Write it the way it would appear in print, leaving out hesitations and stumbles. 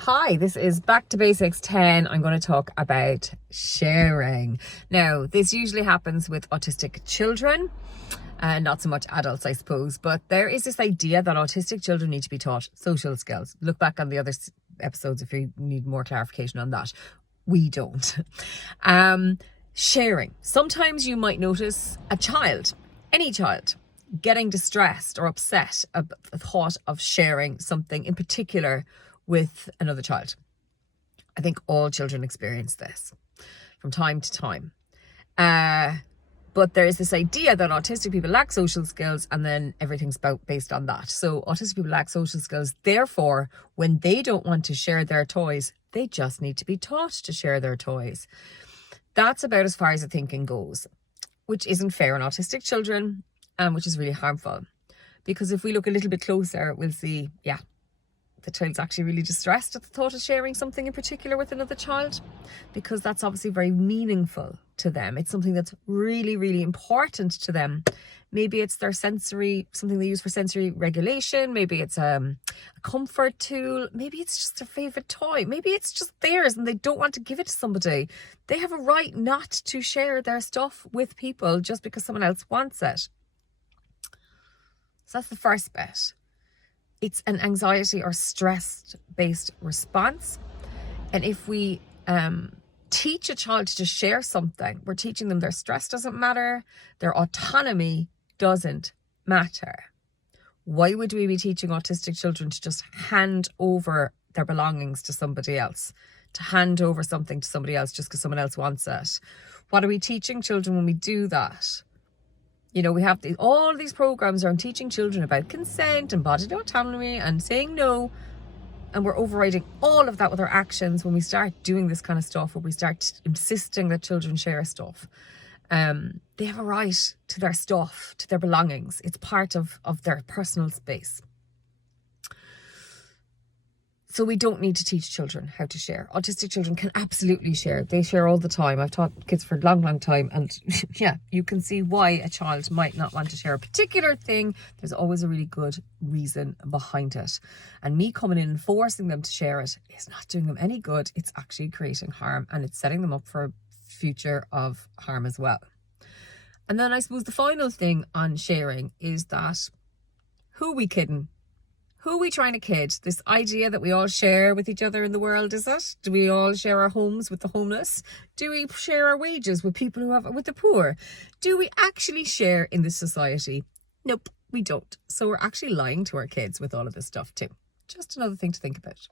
Hi, this is Back to Basics 10. I'm going to talk about sharing. Now, this usually happens with autistic children, not so much adults, I suppose, but there is this idea that autistic children need to be taught social skills. Look back on the other episodes if you need more clarification on that. We don't. Sharing. Sometimes you might notice a child, any child, getting distressed or upset at the thought of sharing something in particular with another child. I think all children experience this from time to time. But there is this idea that autistic people lack social skills and then everything's based on that. So autistic people lack social skills. Therefore, when they don't want to share their toys, they just need to be taught to share their toys. That's about as far as the thinking goes, which isn't fair on autistic children, which is really harmful. Because if we look a little bit closer, we'll see, the child's actually really distressed at the thought of sharing something in particular with another child, because that's obviously very meaningful to them. It's something that's really, really important to them. Maybe it's their sensory, something they use for sensory regulation. Maybe it's a comfort tool. Maybe it's just their favorite toy. Maybe it's just theirs and they don't want to give it to somebody. They have a right not to share their stuff with people just because someone else wants it. So that's the first bit. It's an anxiety or stress-based response. And if we teach a child to share something, we're teaching them their stress doesn't matter, their autonomy doesn't matter. Why would we be teaching autistic children to just hand over their belongings to somebody else, to hand over something to somebody else just because someone else wants it? What are we teaching children when we do that? You know, we have all these programs are on teaching children about consent and bodily autonomy and saying no. And we're overriding all of that with our actions when we start doing this kind of stuff, where we start insisting that children share stuff. They have a right to their stuff, to their belongings. It's part of their personal space. So we don't need to teach children how to share. Autistic children can absolutely share. They share all the time. I've taught kids for a long, long time. And yeah, you can see why a child might not want to share a particular thing. There's always a really good reason behind it. And me coming in and forcing them to share it is not doing them any good. It's actually creating harm, and it's setting them up for a future of harm as well. And then I suppose the final thing on sharing is that, who are we kidding? Who are we trying to kid? This idea that we all share with each other in the world, is it? Do we all share our homes with the homeless? Do we share our wages with people with the poor? Do we actually share in this society? Nope, we don't. So we're actually lying to our kids with all of this stuff too. Just another thing to think about.